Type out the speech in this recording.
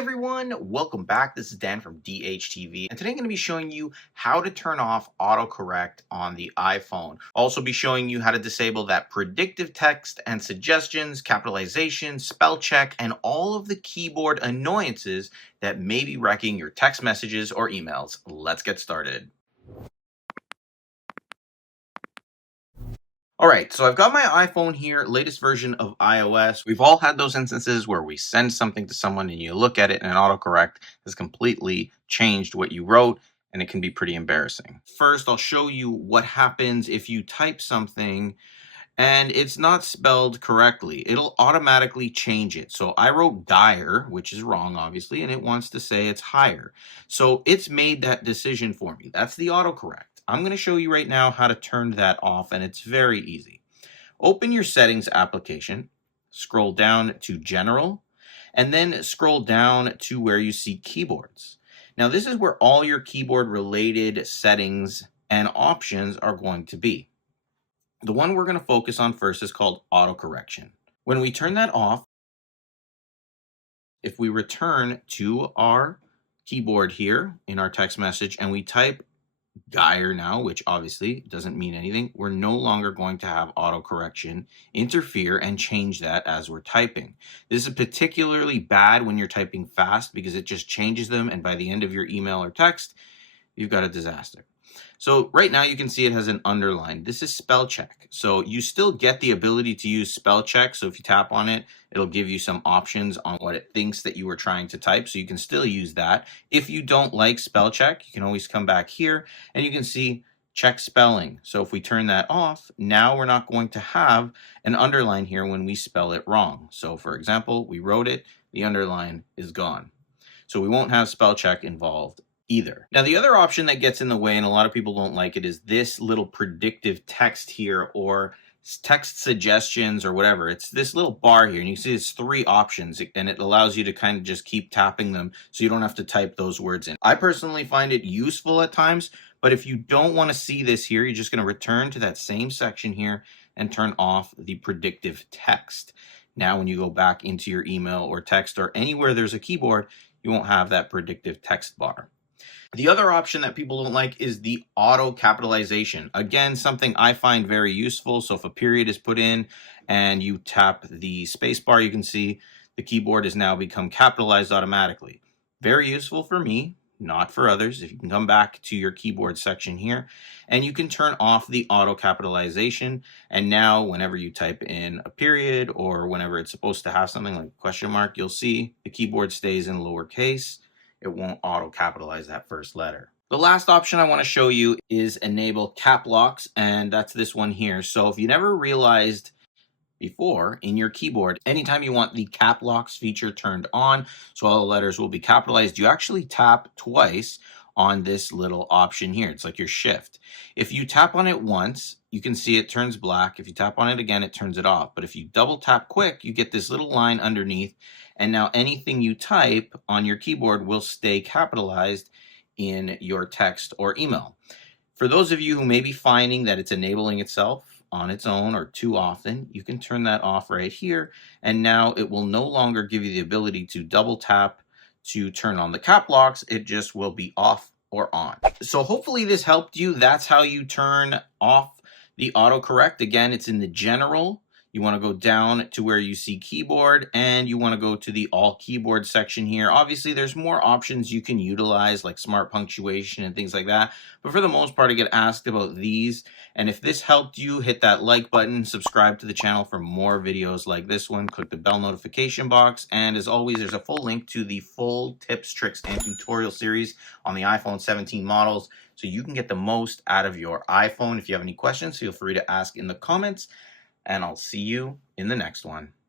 everyone, welcome back. This is Dan from DHTV, and today I'm going to be showing you how to turn off autocorrect on the iPhone. I'll also be showing you how to disable that predictive text and suggestions, capitalization, spell check, and all of the keyboard annoyances that may be wrecking your text messages or emails. Let's get started. All right, so I've got my iPhone here, latest version of iOS. We've all had those instances where we send something to someone and you look at it and autocorrect has completely changed what you wrote, and it can be pretty embarrassing. First, I'll show you what happens if you type something and it's not spelled correctly. It'll automatically change it. So I wrote dire, which is wrong, obviously, and it wants to say it's higher. So it's made that decision for me. That's the autocorrect. I'm going to show you right now how to turn that off, and it's very easy. Open your settings application, scroll down to general, and then scroll down to where you see keyboards. Now, this is where all your keyboard related settings and options are going to be. The one we're going to focus on first is called autocorrection. When we turn that off, if we return to our keyboard here in our text message and we type dire now, which obviously doesn't mean anything, we're no longer going to have autocorrection interfere and change that as we're typing. This is particularly bad when you're typing fast because it just changes them, and by the end of your email or text, you've got a disaster. So right now you can see it has an underline. This is spell check. So you still get the ability to use spell check. So if you tap on it, it'll give you some options on what it thinks that you were trying to type. So you can still use that. If you don't like spell check, you can always come back here and you can see check spelling. So if we turn that off, now we're not going to have an underline here when we spell it wrong. So for example, we wrote it, the underline is gone. So we won't have spell check involved either. Now, the other option that gets in the way, and a lot of people don't like it, is this little predictive text here, or text suggestions, or whatever. It's this little bar here, and you see it's 3 options, and it allows you to kind of just keep tapping them so you don't have to type those words in. I personally find it useful at times, but if you don't want to see this here, you're just going to return to that same section here and turn off the predictive text. Now, when you go back into your email or text or anywhere there's a keyboard, you won't have that predictive text bar. The other option that people don't like is the auto capitalization. Again, something I find very useful. So if a period is put in and you tap the space bar, you can see the keyboard has now become capitalized automatically. Very useful for me, not for others. If you can come back to your keyboard section here and you can turn off the auto capitalization. And now whenever you type in a period or whenever it's supposed to have something like a question mark, you'll see the keyboard stays in lowercase. It won't auto capitalize that first letter. The last option I want to show you is enable cap locks, and that's this one here. So if you never realized before in your keyboard, anytime you want the cap locks feature turned on, so all the letters will be capitalized, you actually tap twice on this little option here. It's like your shift. If you tap on it once, you can see it turns black. If you tap on it again, it turns it off. But if you double tap quick, you get this little line underneath, and now anything you type on your keyboard will stay capitalized in your text or email. For those of you who may be finding that it's enabling itself on its own or too often, you can turn that off right here, and now it will no longer give you the ability to double tap to turn on the cap locks. It just will be off or on. So hopefully this helped you. That's how you turn off the autocorrect. Again, it's in the general. You want to go down to where you see keyboard, and you want to go to the all keyboard section here. Obviously, there's more options you can utilize, like smart punctuation and things like that. But for the most part, I get asked about these. And if this helped you, hit that like button, subscribe to the channel for more videos like this one, click the bell notification box. And as always, there's a full link to the full tips, tricks, and tutorial series on the iPhone 17 models, so you can get the most out of your iPhone. If you have any questions, feel free to ask in the comments, and I'll see you in the next one.